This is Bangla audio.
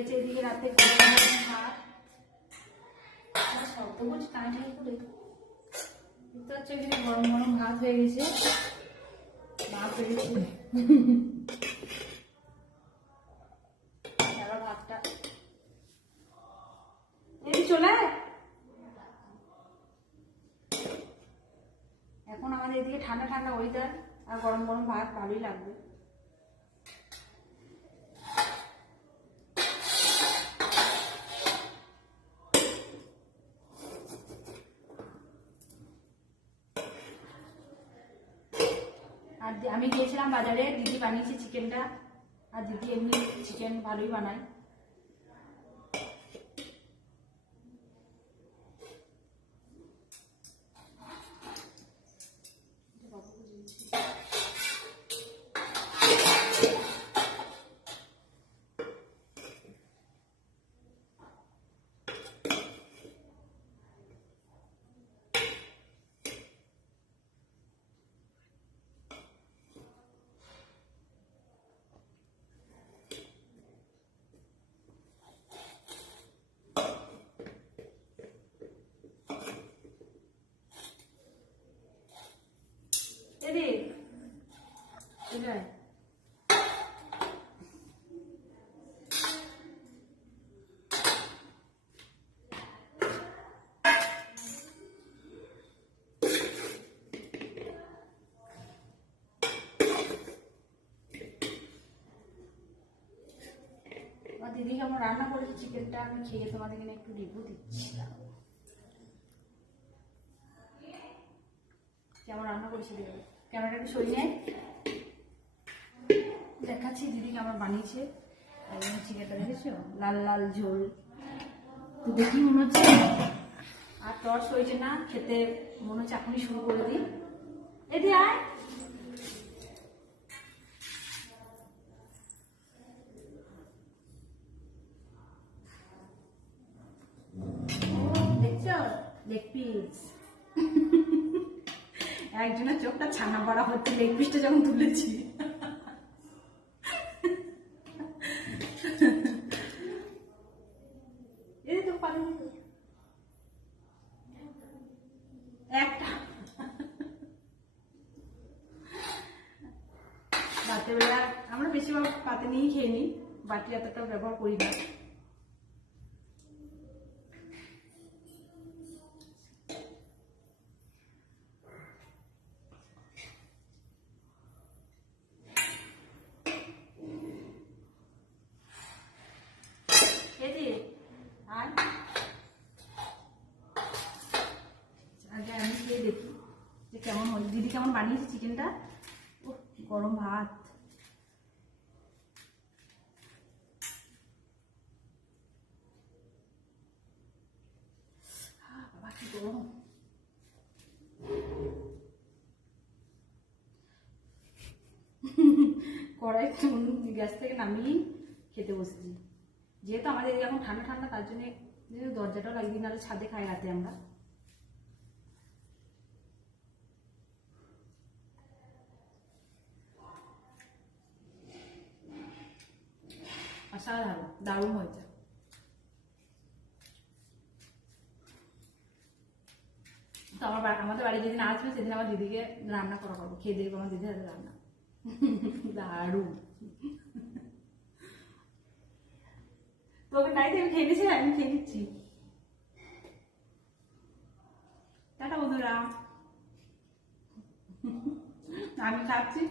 গেছে এদিকে রাতে ভাত শব্দ করছে টানাটানি করে বুঝতে পারছো, এদিকে গরম গরম ভাত হয়ে গেছে, ভাত হয়ে গেছে ভাতটা এই চলে। এখন আমাদের এদিকে ঠান্ডা ঠান্ডা ওয়েদার আর গরম গরম ভাত ভালোই লাগবে। আর আমি গিয়েছিলাম বাজারে, দিদি বানিয়েছে চিকেনটা, আর দিদি এমনি চিকেন ভালোই বানায়। দিদি কেমন রান্না করেছে চিকেনটা আমি খেয়ে তোমাদের এখানে একটু রিভিউ দিচ্ছি। কেমন রান্না করেছে দিদি, ক্যামেরাটা একটু সরিয়ে নেয়, দেখাচ্ছি দিদি কেমন বানিয়েছে। চিকেনটা দেখেছো, লাল লাল ঝোল, তো দেখি মনে হচ্ছে আর টর্চ হয়েছে না, খেতে মনে হচ্ছে এখনই শুরু করে দিই। এদি আয়, দেখছো লেগ পিস, একজনের চোখটা ছানা পড়া হচ্ছে লেগ পিসটা যখন তুলেছি। একটা রাতেবেলা আমরা বেশিরভাগ পাতে নিয়েই খেয়ে নিই, বাটি এতটা ব্যবহার করি না। আগে আমি খেয়ে দেখি যে কেমন হল, দিদি কেমন বানিয়েছে চিকেনটা। গরম ভাত, বাবা কি গরম। কড়াই গ্যাস থেকে নামিয়ে খেতে বসেছি, যেহেতু আমাদের এখন ঠান্ডা ঠান্ডা তার জন্য দরজাটাও লাগিয়ে দিই, নাহলে ছাদে খাই রাতে আমরা। অসাধারণ, দারুণ হয়েছে। তো আমাদের বাড়ি যেদিন আসবে সেদিন আমার দিদিকে রান্না করা করবো, খেয়ে দেখবো আমার দিদির হাতে রান্না দারুণ। তোকে নাইতে আমি খেয়ে নিয়েছি, আমি খেয়ে নিচ্ছি। টাটা বন্ধুরা, আমি খাচ্ছি।